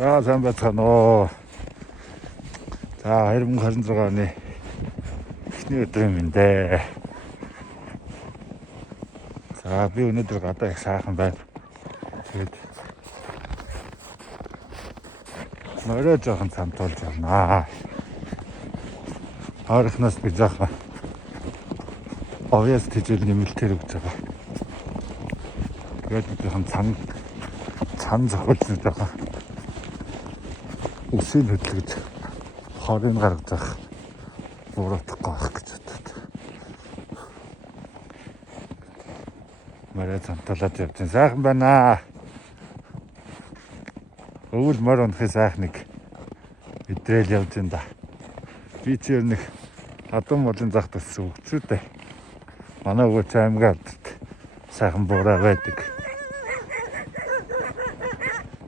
За сайн байцгаана уу. За 2026 оны эхний өдөр юм дээ. За би өнөөдөр гадаа их сайхан байна. Тэгээд морой жоохон цамтуулж байна. Харахнаас би жоохон овяас тэжээл нэмэлтээр өгч байгаа. Тэгээд жоохон цан зохиолж байгаа. Үсийг хөдлөж хорыг гаргаж авах буруутахгүй байх гэж бодод. Морой цамтуулаад явсан. Сайхан байна. Өвөл морь унахын сайхан нэг мэдрэл явж байна да. Би ч ер нэг адуу молын зах тассан хөвцөөтэй. Манай өвөө аймгаад сайхан буураа байдаг.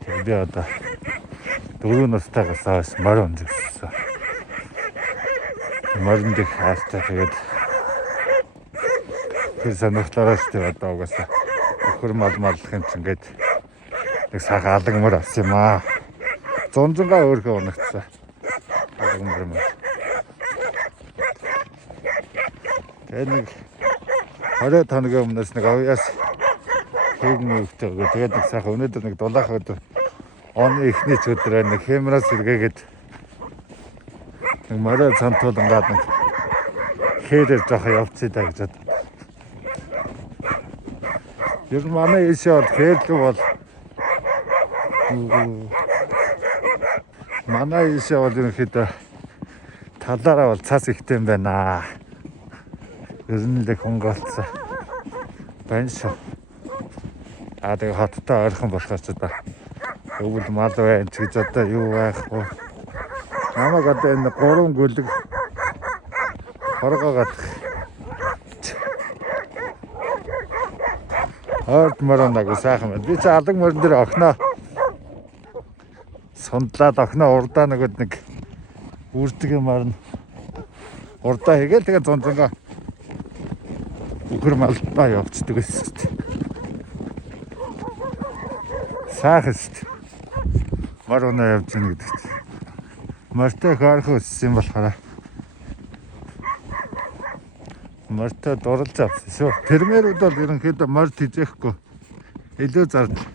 Тэгээд би одоо 4 настайгаас хойш морь унж ирсэн. Морьнд их хайртай. Тэгээд тэр сонирхлоороо шүү дээ одоо угаасаа өхөр маллах юм чинь ингээд нэг сайхан алаг мөр авсан юм аа. Зунжингаа өөрхөө унагцсан. Алаг мөр юм. Тэгээд нэг 20 хоногийн өмнөөс нэг овяас хийгэн өвтэй. Тэгээд нэг сайхан өнөөдөр нэг дулаах өдөр оны эхний ч өдрөө нэг хэмраас сэргээгээд нэг морой цамтуулангаад нэг хээрээр жоохон явцъя да гэж бод. Ер нь манай ийшээ бол хээрлүү бол манай ийшээ бол ерөнхийдөө талаараа бол цас ихтэй юм байна. Ер нь л хонголцсон байна шүү. Тэгээ хоттой ойрхон болохоор ч одоо өвөл мал байна ч гэж одоо юу байх вэ? Намайг одоо энэ 3 гүлэг хоргоогоод орд мороног сайхан байна. Би ч алаг морин дээр охиноо сундлаад охиноо урдаа нэг үрдэг юм арна. Урдаа хийгээл тэгээ зунжингаа өхөр малдаа явцдаг гэсэн шүү дээ. Сайхан шүү дээ. Морь унаа явж гэнэ гэдэг чинь. Морьтой харах өссөн болохоор морьтой дурлж авсан шүү. Фермерүүд бол ерөнхийдөө морь тижээхгүй илүү зардал.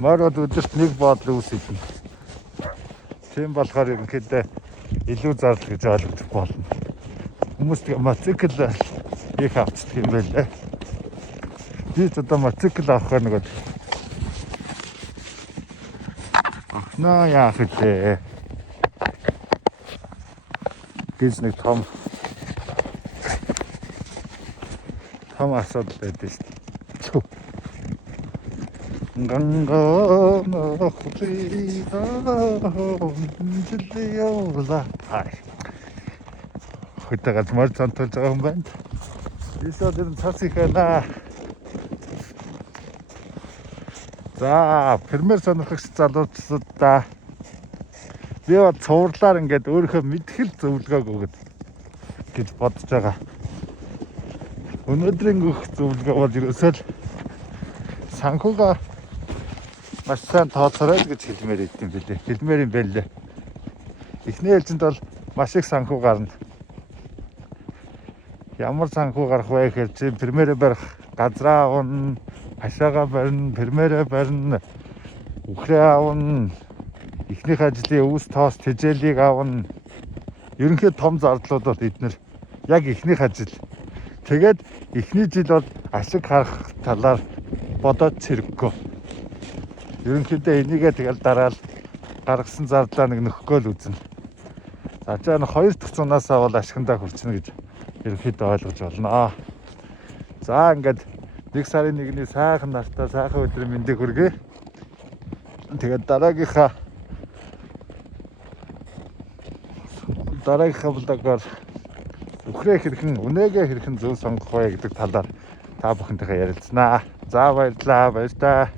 Морь бол өдөрт нэг боодол үүсэлнэ. Тийм болохоор ерөнхийдөө илүү зардал гэж ойлгож болно. Хүмүүс тэгээ мотоцикл их авчдаг юм байлээ. Би ч одоо мотоцикл авахаар нэг наа яах вэ? Гэж нэг том асуудал байдаг шүү. Гангаа нохрида хөндлөёла. Хөтөг морь цамтуулж байгаа юм байна. Ийшээ тэр цас их байна. За, фермер сонирхогч залуучуудаа би бод цуурлаар ингээд өөрийнхөө мэдхэл зөвлөгөөг өгöd гэж бодож байгаа. Өнөөдрийн өгөх зөвлөгөө бол ерөөсөө л санхугаа маш сайн тооцоорой гэж хэлмээр идэв юм билээ. Хэлмээр юм байлээ. Эхний ээлжинд бол маш их санхуу гарна. Ямар санхуу гарах вэ гэхээр чи фермерээ барих газраа авна, хашаага барина, фермерээ барина, үхрээ авна, эхнийх ажлын өвс тоос тэжээлийг авна. Ерөнхийдөө том зардлууд бол эднэр яг эхнийх ажил. Тэгээд эхний жил бол ашиг харах талаар бодоод цэрэггүй. Ерөнхийдөө энийгээ тэгэл дараал гаргасан зардлаа нэг нөхгөө л үзнэ. За жаа 2 дахь цунаасаа бол ашигтаа хүрчнэ гэж ерөнхийдөө ойлгож байна. За ингээд 1 сарын 1-ний сайхан нартай сайхан өдрийн мэндийг хүргэе. Тэгээд дараагийнхаа блогоор үхрээ хэрхэн, үнээгээ хэрхэн зөв сонгох вэ гэдэг талаар та бүхэнтэйгээ ярилцсанаа. За баярлалаа.